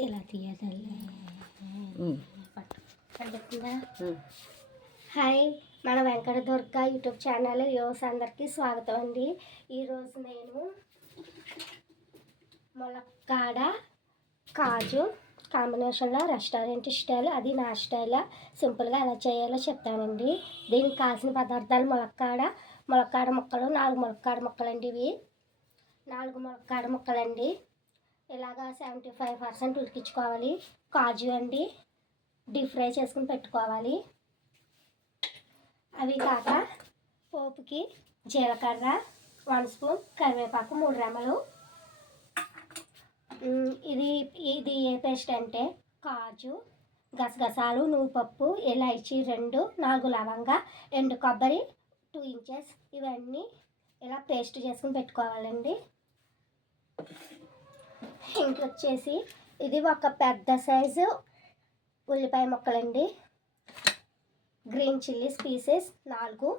ఇలా తీయాలి. హాయ్, మన వెంకట దుర్గ యూట్యూబ్ ఛానల్ యోస్ అందరికీ స్వాగతం అండి. ఈరోజు నేను ములక్కాడ కాజు కాంబినేషన్లో రెస్టారెంట్ స్టైల్, అది నా స్టైల్ సింపుల్గా ఎలా చేయాలో చెప్తానండి. దీనికి కావాల్సిన పదార్థాలు ములక్కాడ ముక్కలు 4 ములక్కాడ ముక్కలండి. ఇవి 4 ములక్కాడ ముక్కలండి. ఇలాగా 75% ఉడికించుకోవాలి. కాజు అండి, డీప్ ఫ్రై చేసుకుని పెట్టుకోవాలి. అవి కాక పోపుకి జీలకర్ర 1 స్పూన్, కరివేపాకు 3 రెమ్మలు. ఇది ఏ పేస్ట్ అంటే కాజు, గసగసాలు, నువ్వుపప్పు, ఇలాచీ 2, 4 లవంగా, ఎండు కొబ్బరి 2 ఇంచెస్. ఇవన్నీ ఇలా పేస్ట్ చేసుకుని పెట్టుకోవాలండి. ఇంకొచ్చేసి ఇది ఒక పెద్ద సైజు ఉల్లిపాయ ముక్కలండి. గ్రీన్ చిల్లీస్ పీసెస్ 4,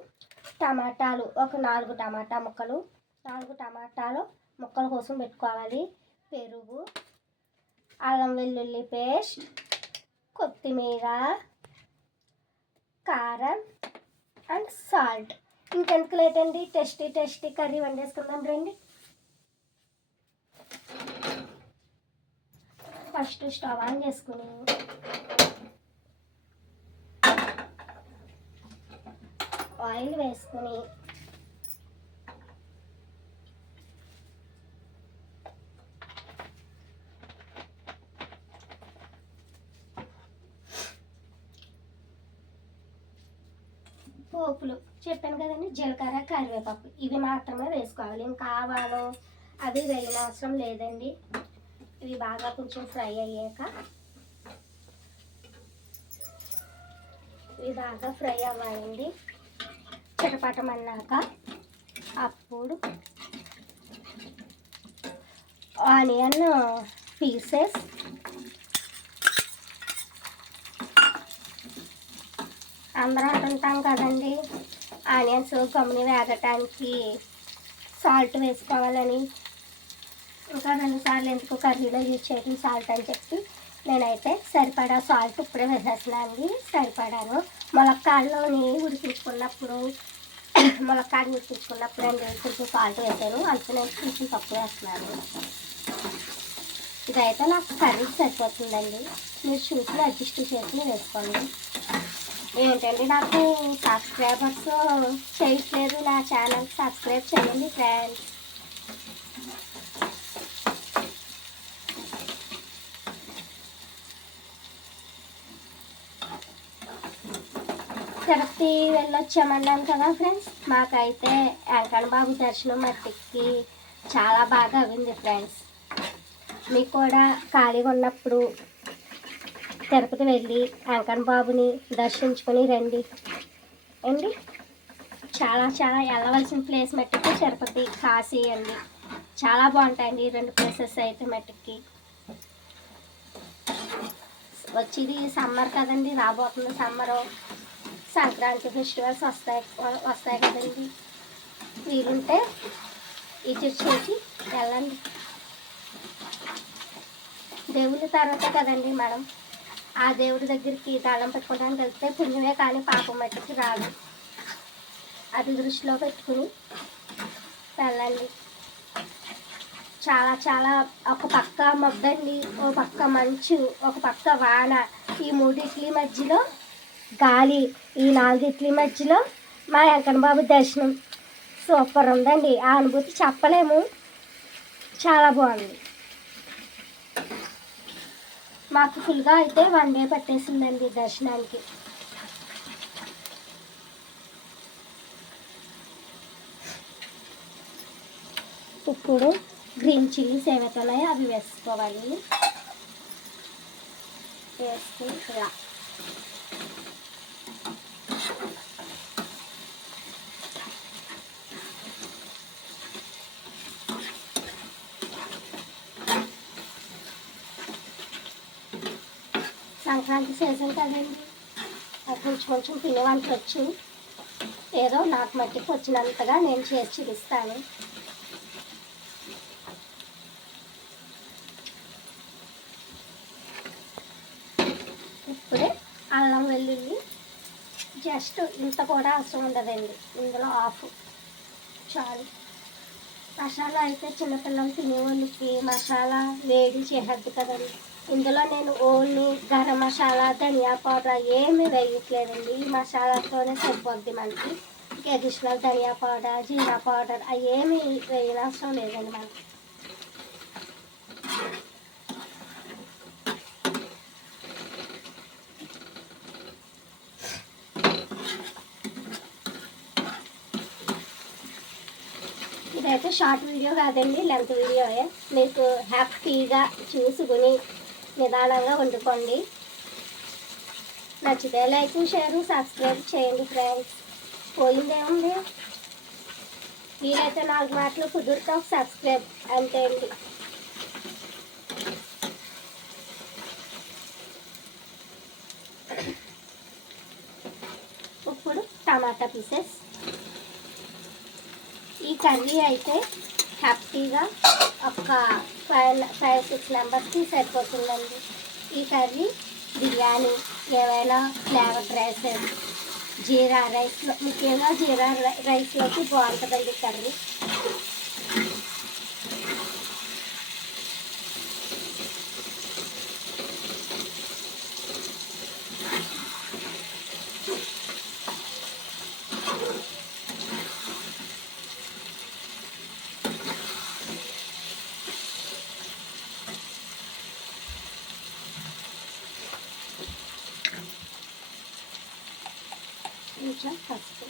టమాటాలు ఒక 4 టమాటా ముక్కలు, 4 టమాటాలు ముక్కల కోసం పెట్టుకోవాలి. పెరుగు, అల్లం వెల్లుల్లి పేస్ట్, కొత్తిమీర, కారం అండ్ సాల్ట్. ఇంకెందుకు లేట్ అండి, టేస్టీ కర్రీ వండేసుకుందాం రండి. ఫస్ట్ స్టవ్ ఆన్ చేసుకుని ఆయిల్ వేసుకుని పోపులు చెప్పాను కదండి, జీలకర్ర, కరివేపాకు ఇవి మాత్రమే వేసుకోవాలి. ఇంకా ఆవాలు అవి వేయని అవసరం లేదండి. ఇవి బాగా కొంచెం ఫ్రై అయ్యాక, ఇవి బాగా ఫ్రై అవ్వాలండి. చిటపటమన్నాక అప్పుడు ఆనియన్ పీసెస్, అందరూ అంటుంటాం కదండి ఆనియన్స్ గమ్ముని వేగటానికి సాల్ట్ వేసుకోవాలని. ఇంకా 2 సార్లు ఎందుకు కర్రీలో యూజ్ చేయడం సాల్ట్ అని చెప్పి నేనైతే సరిపడా సాల్ట్ ఇప్పుడే వేసేస్తున్నాను అండి. సరిపడాను ములక్కాడలోని ఉడికించుకున్నప్పుడు అండి కొంచెం సాల్ట్ వేసాను, అందుకే నేను కొంచెం తక్కువ వేస్తున్నాను. ఇదైతే నాకు కర్రీకి సరిపోతుందండి. మీరు చూసి అడ్జస్ట్ చేసి వేసుకోండి. ఏంటండి నాకు సబ్స్క్రైబర్స్ చేయట్లేదు, నా ఛానల్ సబ్స్క్రైబ్ చేయండి ఫ్రెండ్స్. తిరుపతి వెళ్ళొచ్చామన్నాను కదా ఫ్రెండ్స్. మాకైతే వెంకన్న బాబు దర్శనం మట్టికి చాలా బాగా అయింది ఫ్రెండ్స్. మీకు కూడా ఖాళీగా ఉన్నప్పుడు తిరుపతి వెళ్ళి వెంకన్న బాబుని దర్శించుకొని రండి అండి. చాలా వెళ్ళవలసిన ప్లేస్ మట్టికి తిరుపతి, కాశీ అండి. చాలా బాగుంటాయండి 2 ప్లేసెస్ అయితే మట్టికి. వచ్చేది సమ్మర్ కదండి, రాబోతుంది సమ్మరు, సంక్రాంతి ఫెస్టివల్స్ వస్తాయి కదండి. వీలుంటే విజిట్ చేసి వెళ్ళండి. దేవుని తర్వాత కదండి మనం ఆ దేవుడి దగ్గరికి దండం పెట్టుకోవడానికి వెళ్తే పుణ్యమే కానీ పాపం మట్టికి రాదు. అది దృష్టిలో పెట్టుకుని వెళ్ళండి. చాలా ఒక పక్క మబ్బండి, ఒక పక్క మంచు, ఒక పక్క వాన, ఈ 3 మధ్యలో గాలి, ఈ 4 మధ్యలో మా వెంకన్న బాబు దర్శనం సూపర్ ఉందండి. ఆ అనుభూతి చెప్పలేము, చాలా బాగుంది. మాకు ఫుల్గా అయితే 1 డే పట్టేసిందండి దర్శనానికి. ఇప్పుడు గ్రీన్ చిల్లీస్ ఏవైతే ఉన్నాయో అవి వేసుకోవాలి. వేసి ఇలా సంక్రాంతి సీజన్ కదండి, అది కొంచెం పిండి వంటలు వచ్చు. ఏదో నాకు మట్టికి వచ్చినంతగా నేను చేసి చూపిస్తాను. వెల్లుల్లి జస్ట్ ఇంత కూడా అవసరం ఉండదండి, ఇందులో ఆఫ్ చాలు. మసాలా అయితే చిన్నపిల్లలు తినే వాళ్ళకి మసాలా వేడి చేసేద్దు కదండి. ఇందులో నేను ఓన్లీ గరం మసాలా, ధనియా పౌడర్ ఏమీ వేయట్లేదండి. ఈ మసాలాతోనే సరిపోద్ది మనకి. ఇంకా అడిషనల్ ధనియా పౌడర్, జీరా పౌడర్ అవి ఏమీ వేయనవసరం లేదండి మనకి. ఇదైతే షార్ట్ వీడియో కాదండి, లెంత్ వీడియోయే. మీకు హ్యాపీగా చూసుకుని నిదానంగా వండుకోండి. నచ్చితే లైక్, షేర్, సబ్స్క్రైబ్ చేయండి ఫ్రెండ్స్. పోయిందేముంది, వీలైతే 4 మాటలు, కుదిరితే ఒక సబ్స్క్రైబ్ అంతే అండి. ఇప్పుడు టమాటా పీసెస్. ఈ కర్రీ అయితే హ్యాపీగా ఒక 5-6 మెంబర్స్కి సరిపోతుందండి. ఈ కర్రీ బిర్యానీ, ఏవైనా ఫ్లేవర్ రైస్, జీరా రైస్లో, ముఖ్యంగా జీరా రైస్లోకి బాగుంటుందండి కర్రీ. కొంచెం పసుపు,